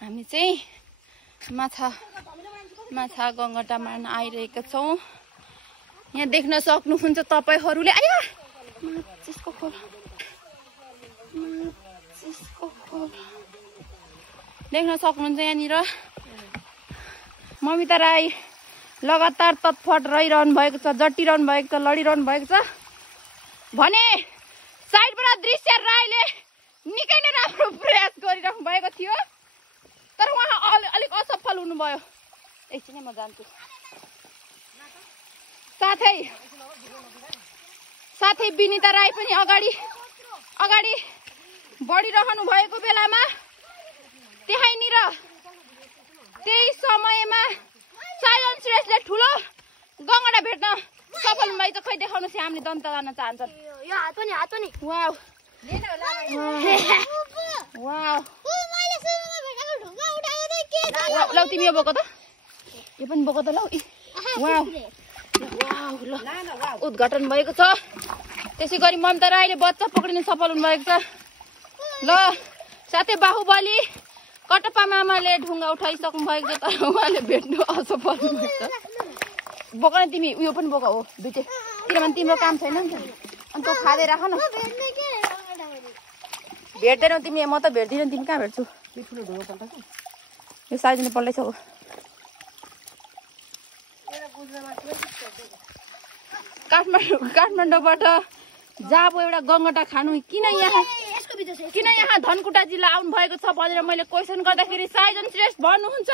हामी चाहिँ माछा गङ्गटा मार्न आइरहेका छौँ। यहाँ देख्न सक्नुहुन्छ तपाईहरुले। आया माछिसको खोल देख्न सक्नुहुन्छ यहाँनिर ममिता राई लगातार तत्पट रहिरहनु भएको छ, जटिरहनु भएको छ, लडिरहनु भएको छ भने साइडबाट दृश्य राईले निकै नै राम्रो प्रयास गरिरहनु भएको थियो, तर उहाँ अलिक असफल हुनुभयो। एकछिनै म जान्छु। साथै विनिता राई पनि अगाडि बढिरहनु भएको बेलामा त्यहीँनिर त्यही समयमा साइलन श्रेष्ठले ठुलो गङ्गटा भेट्न सफल भएछ। खै देखाउनुहोस्, हामीले दन्त गर्न चाहन्छन्। यो हात पनि वाउ वाउ लौ तिमी यो बोको त, यो पनि बोको त लौ। वाउ ल उद्घाटन भएको छ। त्यसै गरी ममता राईले बच्चा पक्रिन सफल हुनुभएको छ। ल साथै बाहुबली कटप्पा मामाले ढुङ्गा उठाइसक्नु भएको छ, तर उहाँले भेट्नु असफल हुनुभएको छ। बोक न तिमी, उयो पनि बोक हो दुइटै, किनभने तिम्रो काम छैन नि त। अनि तँ खाँदै राख न। भेट्दैनौ तिमी, म त भेट्दिनँ, तिमी कहाँ भेट्छु। यो साइजले पल्टै छ हो। काठमाडौँबाट जाबो एउटा गङ्गटा खानु किन यहाँ धनकुटा जिल्ला आउनु भएको छ भनेर मैले क्वेसन गर्दाखेरि साइजन श्रेष्ठ भन्नुहुन्छ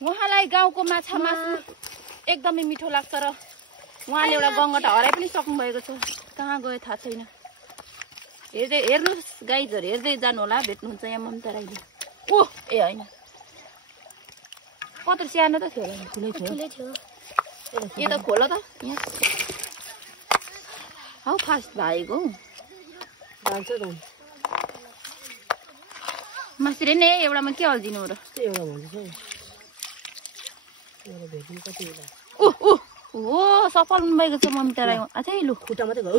उहाँलाई गाउँको माछा मासु एकदमै मिठो लाग्छ र उहाँले एउटा गङ्गटा हराइ पनि सक्नु भएको छ। कहाँ गयो थाहा छैन। हेर्नुहोस् गाइजहरू, हेर्दै जानु होला, भेट्नुहुन्छ यहाँ ममता राईले। ओ ए होइन, कत्रो सानो त थियो होला, ठुलै थियो। यो त खोल त यहाँ। हौ फास्ट भएको मासुरे नै एउटामा के हल्दिनु र? हो सफल हुनुभएको छ ममता राई। अझै लु खुट्टा मात्रै भयो।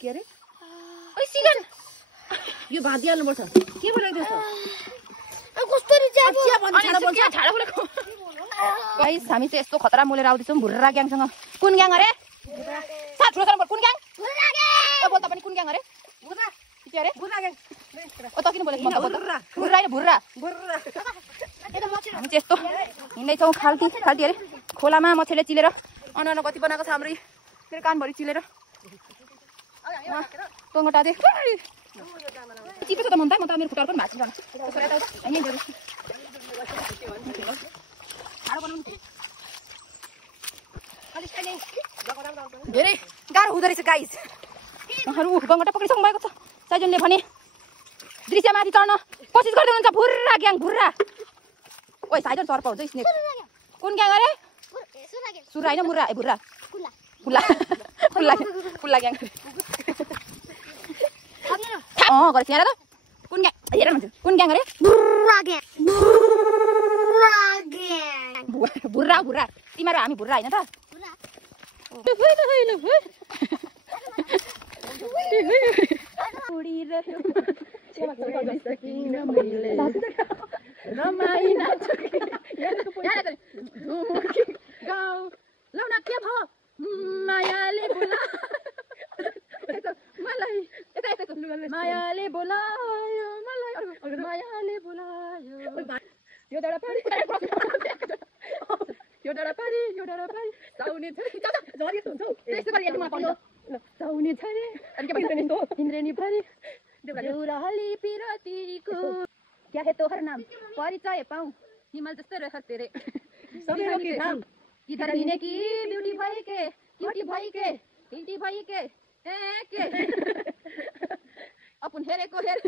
के अरे ओइ सिगन, यो भात हाल्नुपर्छ। के बोलेको छ? गाइस हामी चाहिँ यस्तो खतरा मोलेर आउँदैछौँ भुर्रा ग्याङसँग। कुन ग्याङ अरे? साथ ठुलो सानो कुन ग्याङ? बोल त पनि कुन ग्याङ अरे? के अरे? ओ त किन बोलेको? भुर्रा हैन भुर्रा। हामी चाहिँ यस्तो हिँड्दैछौँ खाल्टी अरे खोलामा मछलीले चिलेर अन गति बनाएको छ हाम्रो मेरो कानभरि चिलेर। गङ्गटा दे चिप्लो छ त ममता, म त मेरो खुट्टाहरू पनि भाँचिरहनु। धेरै गाह्रो हुँदो रहेछ गाइस। उहाँहरू गङ्गटा पक्रिसक्नु भएको छ। साइजनले भने दृश्यमाथि चढ्न कोसिस गर्दै हुनुहुन्छ। भुर्रा ग्याङ भुर्रा। ओइ साइजन सर्प हुन्छ स्नेक। कुन ग्याङ अरे? सुरा होइन मुर्रा भुर्रा। फुल्ला ग्याङ। गरे यहाँ त कुन ग्याङ हेर भन्छु। कुन ग्याङ अरे? भुर्रा। तिमीहरू हामी भुर्रा होइन त? लौना के भयो मायाले बोलायो मलाई मायाले बोलायो। यो डाँडा पारी साउने छरे साउने छरे इन्द्रेणी भरी देउराली पिरतीको क्या है तोहर नाम परिचय पाऊँ हिमाल जस्तै रह तेरे इधर हिने की ब्यूटी भाई के अपन हेरेको हेर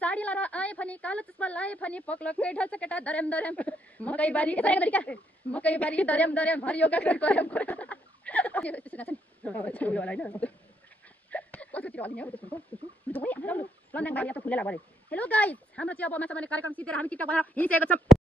साडी लाएर आए भने कालो चस्मा लाए भने पक्ल केटा केटा दरम मकै बारी दरम हरियो गरम हेलो गाइस, हाम्रो चाहिँ अब माछा मार्ने कार्यक्रम सिधै हामी टिकटक बनाएर हिँडिसकेको छौँ।